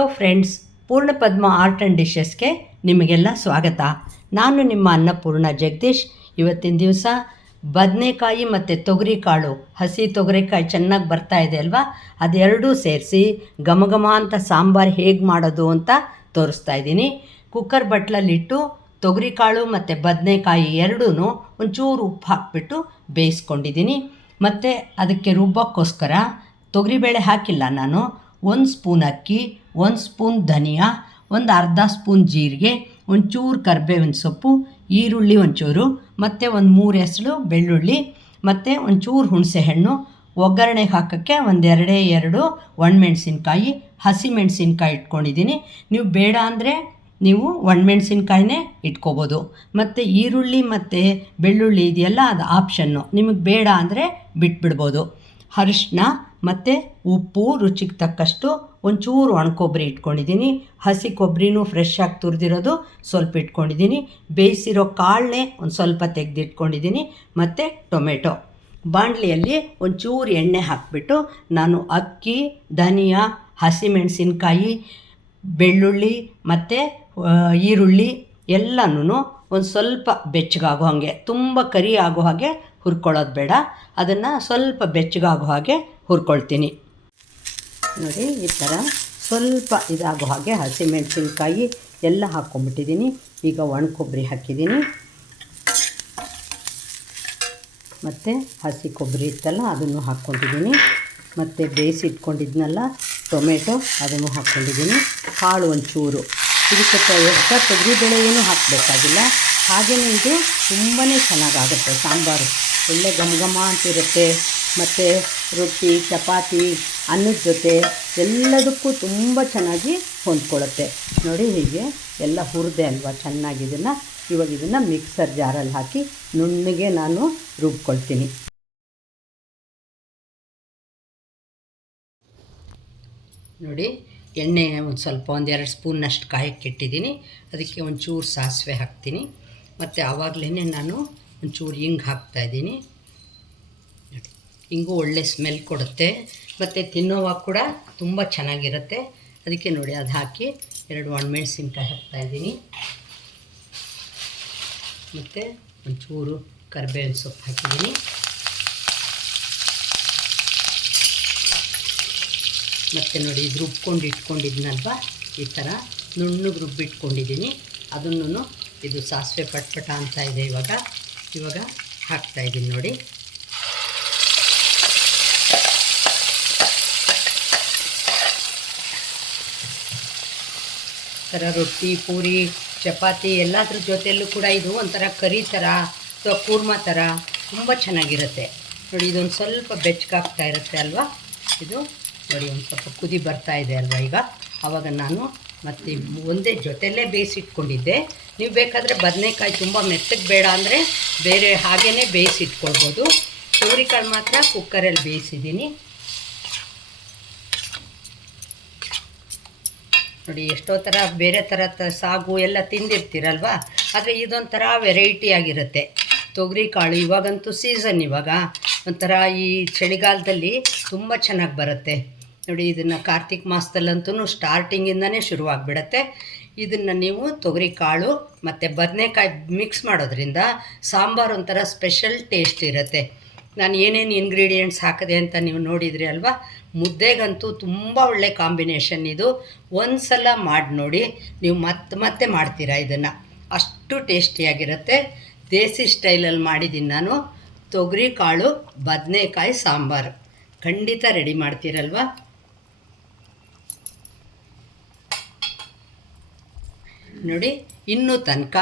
Hello friends Poornapadma art and ಡಿಶಸ್ಗೆ ನಿಮಗೆಲ್ಲ ಸ್ವಾಗತ. ನಾನು ನಿಮ್ಮ ಅನ್ನಪೂರ್ಣ ಜಗದೀಶ್. ಇವತ್ತಿನ ದಿವಸ ಬದನೆಕಾಯಿ ಮತ್ತು ತೊಗರಿಕಾಳು ಹಸಿ ತೊಗರಿಕಾಯಿ ಚೆನ್ನಾಗಿ ಬರ್ತಾ ಇದೆ ಅಲ್ವಾ? ಅದೆರಡೂ ಸೇರಿಸಿ ಘಮ ಘಮ ಅಂತ ಸಾಂಬಾರು ಹೇಗೆ ಮಾಡೋದು ಅಂತ ತೋರಿಸ್ತಾ ಇದ್ದೀನಿ. ಕುಕ್ಕರ್ ಬಟ್ಲಲ್ಲಿಟ್ಟು ತೊಗರಿಕಾಳು ಮತ್ತು ಬದನೆಕಾಯಿ ಎರಡೂ ಒಂಚೂರು ಉಪ್ಪು ಹಾಕಿಬಿಟ್ಟು ಬೇಯಿಸ್ಕೊಂಡಿದ್ದೀನಿ. ಮತ್ತು ಅದಕ್ಕೆ ರುಬ್ಬಕ್ಕೋಸ್ಕರ ತೊಗರಿಬೇಳೆ ಹಾಕಿಲ್ಲ ನಾನು. ಒಂದು ಸ್ಪೂನ್ ಅಕ್ಕಿ ಒಂದು ಸ್ಪೂನ್ ಧನಿಯಾ, ಒಂದು ಅರ್ಧ ಸ್ಪೂನ್ ಜೀರಿಗೆ, ಒಂಚೂರು ಕರ್ಬೇವಿನ ಸೊಪ್ಪು, ಈರುಳ್ಳಿ ಒಂಚೂರು, ಮತ್ತು ಒಂದು ಮೂರು ಹೆಸಳು ಬೆಳ್ಳುಳ್ಳಿ, ಮತ್ತು ಒಂಚೂರು ಹುಣಸೆಹಣ್ಣು ಒಗ್ಗರಣೆಗೆ ಹಾಕೋಕ್ಕೆ ಒಂದೆರಡೇ ಎರಡು ಒಣಮೆಣ್ಸಿನ್ಕಾಯಿ, ಹಸಿ ಮೆಣಸಿನ್ಕಾಯಿ ಇಟ್ಕೊಂಡಿದ್ದೀನಿ. ನೀವು ಬೇಡ ಅಂದರೆ ನೀವು ಒಣಮೆಣ್ಸಿನ್ಕಾಯಿನೇ ಇಟ್ಕೋಬೋದು. ಮತ್ತು ಈರುಳ್ಳಿ ಮತ್ತು ಬೆಳ್ಳುಳ್ಳಿ ಇದೆಯಲ್ಲ, ಅದು ಆಪ್ಷನ್ನು ನಿಮಗೆ ಬೇಡ ಅಂದರೆ ಬಿಟ್ಬಿಡ್ಬೋದು. ಅರಿಶಿನ ಮತ್ತು ಉಪ್ಪು ರುಚಿಗೆ ತಕ್ಕಷ್ಟು ಒಂಚೂರು ಒಣಕೊಬ್ಬರಿ ಇಟ್ಕೊಂಡಿದ್ದೀನಿ. ಹಸಿ ಕೊಬ್ಬರಿನೂ ಫ್ರೆಶ್ ಆಗಿ ತುರಿದಿರೋದು ಸ್ವಲ್ಪ ಇಟ್ಕೊಂಡಿದ್ದೀನಿ. ಬೇಯಿಸಿರೋ ಕಾಳನ್ನೇ ಒಂದು ಸ್ವಲ್ಪ ತೆಗೆದಿಟ್ಕೊಂಡಿದ್ದೀನಿ. ಮತ್ತು ಟೊಮೆಟೊ. ಬಾಣಲಿಯಲ್ಲಿ ಒಂಚೂರು ಎಣ್ಣೆ ಹಾಕಿಬಿಟ್ಟು ನಾನು ಅಕ್ಕಿ, ಧನಿಯಾ, ಹಸಿಮೆಣಸಿನ್ಕಾಯಿ, ಬೆಳ್ಳುಳ್ಳಿ ಮತ್ತು ಈರುಳ್ಳಿ ಎಲ್ಲನೂ ಒಂದು ಸ್ವಲ್ಪ ಬೆಚ್ಚಗಾಗೋ ಹಾಗೆ. ತುಂಬ ಕರಿ ಆಗೋ ಹಾಗೆ ಹುರ್ಕೊಳ್ಳೋದು ಬೇಡ. ಅದನ್ನು ಸ್ವಲ್ಪ ಬೆಚ್ಚಗಾಗೋ ಹಾಗೆ ಹುರ್ಕೊಳ್ತೀನಿ. ನೋಡಿ, ಈ ಥರ ಸ್ವಲ್ಪ ಇದಾಗೋ ಹಾಗೆ ಹಸಿಮೆಣಸಿನ್ಕಾಯಿ ಎಲ್ಲ ಹಾಕ್ಕೊಂಬಿಟ್ಟಿದ್ದೀನಿ ಈಗ ಒಣ ಕೊಬ್ಬರಿ ಹಾಕಿದ್ದೀನಿ ಮತ್ತು ಹಸಿ ಕೊಬ್ಬರಿ ಇತ್ತಲ್ಲ, ಅದನ್ನು ಹಾಕ್ಕೊಂಡಿದ್ದೀನಿ ಮತ್ತು ಬೇಯಿಸಿಟ್ಕೊಂಡಿದ್ನಲ್ಲ ಟೊಮೆಟೊ, ಅದನ್ನು ಹಾಕ್ಕೊಂಡಿದ್ದೀನಿ ಕಾಳು ಒಂಚೂರು. ಇದಕ್ಕೆ ಎಕ್ಸ್ಟ್ರಾ ತೊಗರಿಬೇಳೆ ಏನೂ ಹಾಕಬೇಕಾಗಿಲ್ಲ. ಹಾಗೆಯೇ ಇದು ತುಂಬಾ ಚೆನ್ನಾಗಾಗುತ್ತೆ ಸಾಂಬಾರು. ಒಳ್ಳೆ ಘಮ ಘಮ ಅಂತಿರುತ್ತೆ. ಮತ್ತು ರೊಟ್ಟಿ, ಚಪಾತಿ, ಅನ್ನದ ಜೊತೆ ಎಲ್ಲದಕ್ಕೂ ತುಂಬ ಚೆನ್ನಾಗಿ ಹೊಂದ್ಕೊಳ್ಳುತ್ತೆ. ನೋಡಿ ಹೀಗೆ ಎಲ್ಲ ಹುರಿದೆ ಅಲ್ವಾ ಚೆನ್ನಾಗಿ ಇದನ್ನು. ಇವಾಗ ಇದನ್ನು ಮಿಕ್ಸರ್ ಜಾರಲ್ಲಿ ಹಾಕಿ ನುಣ್ಣಗೆ ನಾನು ರುಬ್ಕೊಳ್ತೀನಿ. ನೋಡಿ ಎಣ್ಣೆ ಒಂದು ಸ್ವಲ್ಪ ಒಂದೆರಡು ಸ್ಪೂನ್ನಷ್ಟು ಕಾಯಕ್ಕೆ ಇಟ್ಟಿದ್ದೀನಿ. ಅದಕ್ಕೆ ಒಂಚೂರು ಸಾಸಿವೆ ಹಾಕ್ತೀನಿ. ಮತ್ತು ಆವಾಗಲೇ ನಾನು ಒಂಚೂರು ಹಿಂಗೆ ಹಾಕ್ತಾಯಿದ್ದೀನಿ ಹಿಂಗೂ ಒಳ್ಳೆ ಸ್ಮೆಲ್ ಕೊಡುತ್ತೆ. ಮತ್ತು ತಿನ್ನೋವಾಗ ಕೂಡ ತುಂಬ ಚೆನ್ನಾಗಿರುತ್ತೆ. ಅದಕ್ಕೆ ನೋಡಿ ಅದು ಹಾಕಿ ಎರಡು ಒಣಮೆಣ್ಸಿನ್ಕಾಯಿ ಹಾಕ್ತಾಯಿದ್ದೀನಿ ಮತ್ತು ಒಂಚೂರು ಕರಿಬೇವಿನ ಸೊಪ್ಪು ಹಾಕಿದ್ದೀನಿ. ಮತ್ತು ನೋಡಿ ಇದು ರುಬ್ಕೊಂಡು ಇಟ್ಕೊಂಡಿದ್ನಲ್ವ? ಈ ಥರ ನುಣ್ಣಗೆ ರುಬ್ಬಿಟ್ಕೊಂಡಿದ್ದೀನಿ. ಅದನ್ನು ಇದು ಸಾಸಿವೆ ಪಟ್ಪಟ ಅಂತ ಇದೆ ಇವಾಗ. ಇವಾಗ ಹಾಕ್ತಾಯಿದ್ದೀನಿ ನೋಡಿ. ಥರ ರೊಟ್ಟಿ, ಪೂರಿ, ಚಪಾತಿ ಎಲ್ಲದ್ರ ಜೊತೆಯಲ್ಲೂ ಕೂಡ ಇದು ಒಂಥರ ಕರಿ ಥರ ಅಥವಾ ಕೂರ್ಮ ಥರ ತುಂಬ ಚೆನ್ನಾಗಿರುತ್ತೆ. ನೋಡಿ, ಇದೊಂದು ಸ್ವಲ್ಪ ಬೆಚ್ಚಗಾಗ್ತಾ ಇರುತ್ತೆ ಅಲ್ವಾ? ಇದು ನೋಡಿ, ಒಂದು ಸ್ವಲ್ಪ ಕುದಿ ಬರ್ತಾ ಇದೆ ಅಲ್ವಾ ಈಗ? ಆವಾಗ ನಾನು ಮತ್ತು ಒಂದೇ ಜೊತೆಯಲ್ಲೇ ಬೇಯಿಸಿಟ್ಕೊಂಡಿದ್ದೆ. ನೀವು ಬೇಕಾದರೆ ಬದನೆಕಾಯಿ ತುಂಬ ಮೆತ್ತಗೆ ಬೇಡ ಅಂದರೆ ಬೇರೆ ಹಾಗೇ ಬೇಯಿಸಿಟ್ಕೊಳ್ಬೋದು. ಚೌರಿಕಾಳು ಮಾತ್ರ ಕುಕ್ಕರಲ್ಲಿ ಬೇಯಿಸಿದ್ದೀನಿ. ನೋಡಿ ಎಷ್ಟೋ ಥರ ಬೇರೆ ಥರ ಸಾಗು ಎಲ್ಲ ತಿಂದಿರ್ತೀರಲ್ವಾ? ಆದರೆ ಇದೊಂಥರ ವೆರೈಟಿ ಆಗಿರುತ್ತೆ. ತೊಗರಿ ಕಾಳು ಇವಾಗಂತೂ ಸೀಸನ್ ಇವಾಗ. ಒಂಥರ ಈ ಚಳಿಗಾಲದಲ್ಲಿ ತುಂಬ ಚೆನ್ನಾಗಿ ಬರುತ್ತೆ. ನೋಡಿ, ಇದನ್ನು ಕಾರ್ತಿಕ್ ಮಾಸದಲ್ಲಂತೂ ಸ್ಟಾರ್ಟಿಂಗಿಂದನೇ ಶುರುವಾಗ್ಬಿಡತ್ತೆ. ಇದನ್ನು ನೀವು ತೊಗರಿ ಕಾಳು ಮತ್ತು ಬದನೆಕಾಯಿ ಮಿಕ್ಸ್ ಮಾಡೋದ್ರಿಂದ ಸಾಂಬಾರು ಒಂಥರ ಸ್ಪೆಷಲ್ ಟೇಸ್ಟ್ ಇರುತ್ತೆ. ನಾನು ಏನೇನು ಇಂಗ್ರೀಡಿಯೆಂಟ್ಸ್ ಹಾಕಿದೆ ಅಂತ ನೀವು ನೋಡಿದ್ರಿ ಅಲ್ವಾ? ಮುದ್ದೆಗಂತೂ ತುಂಬ ಒಳ್ಳೆ ಕಾಂಬಿನೇಷನ್ ಇದು. ಒಂದು ಸಲ ಮಾಡಿ ನೋಡಿ, ನೀವು ಮತ್ತೆ ಮತ್ತೆ ಮಾಡ್ತೀರಾ ಇದನ್ನು. ಅಷ್ಟು ಟೇಸ್ಟಿಯಾಗಿರುತ್ತೆ ದೇಸಿ ಸ್ಟೈಲಲ್ಲಿ ಮಾಡಿದ್ದೀನಿ ನಾನು. ತೊಗರಿ, ಕಾಳು, ಬದನೆಕಾಯಿ, ಸಾಂಬಾರು. ಖಂಡಿತ ರೆಡಿ ಮಾಡ್ತೀರಲ್ವಾ? ನೋಡಿ, ಇನ್ನೂ ತನಕ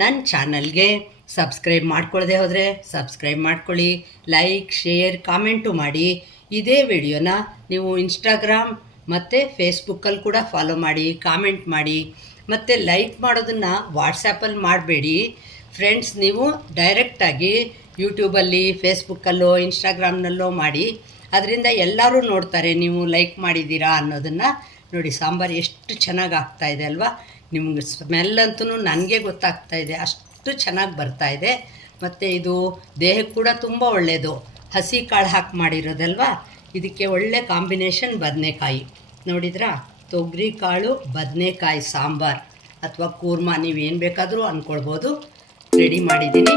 ನನ್ನ ಚಾನಲ್ಗೆ ಸಬ್ಸ್ಕ್ರೈಬ್ ಮಾಡ್ಕೊಳ್ಳದೆ ಹೋದರೆ ಸಬ್ಸ್ಕ್ರೈಬ್ ಮಾಡ್ಕೊಳ್ಳಿ. ಲೈಕ್, ಶೇರ್, ಕಾಮೆಂಟು ಮಾಡಿ. ಇದೇ ವಿಡಿಯೋನ ನೀವು ಇನ್ಸ್ಟಾಗ್ರಾಮ್ ಮತ್ತು ಫೇಸ್ಬುಕ್ಕಲ್ಲಿ ಕೂಡ ಫಾಲೋ ಮಾಡಿ ಕಾಮೆಂಟ್ ಮಾಡಿ, ಮತ್ತು ಲೈಕ್ ಮಾಡೋದನ್ನು ವಾಟ್ಸಪ್ಪಲ್ಲಿ ಮಾಡಬೇಡಿ. ಫ್ರೆಂಡ್ಸ್ ನೀವು ಡೈರೆಕ್ಟಾಗಿ ಯೂಟ್ಯೂಬಲ್ಲಿ ಫೇಸ್ಬುಕ್ಕಲ್ಲೋ ಇನ್ಸ್ಟಾಗ್ರಾಮ್ನಲ್ಲೋ ಮಾಡಿ, ಅದರಿಂದ ಎಲ್ಲರೂ ನೋಡ್ತಾರೆ ನೀವು ಲೈಕ್ ಮಾಡಿದ್ದೀರಾ ಅನ್ನೋದನ್ನು ನೋಡಿ. ಸಾಂಬಾರು ಎಷ್ಟು ಚೆನ್ನಾಗಿ ಆಗ್ತಾ ಇದೆ ಅಲ್ವಾ? ನಿಮ್ಗೆ ಸ್ಮೆಲ್ ಅಂತೂ ನನಗೆ ಗೊತ್ತಾಗ್ತಾ ಇದೆ. ಅಷ್ಟು ಚೆನ್ನಾಗಿ ಬರ್ತಾ ಇದೆ. ಮತ್ತು ಇದು ದೇಹಕ್ಕೆ ಕೂಡ ತುಂಬ ಒಳ್ಳೆಯದು ಹಸಿ ಕಾಳು ಹಾಕಿ ಮಾಡಿರೋದಲ್ವಾ? ಇದಕ್ಕೆ ಒಳ್ಳೆ ಕಾಂಬಿನೇಷನ್ ಬದನೆಕಾಯಿ. ನೋಡಿದ್ರಾ? ತೊಗರಿ ಕಾಳು, ಬದನೆಕಾಯಿ ಸಾಂಬಾರು ಅಥವಾ ಕೂರ್ಮ ಏನು ಬೇಕಾದರೂ ಅಂದ್ಕೊಳ್ಬೋದು ರೆಡಿ ಮಾಡಿದ್ದೀನಿ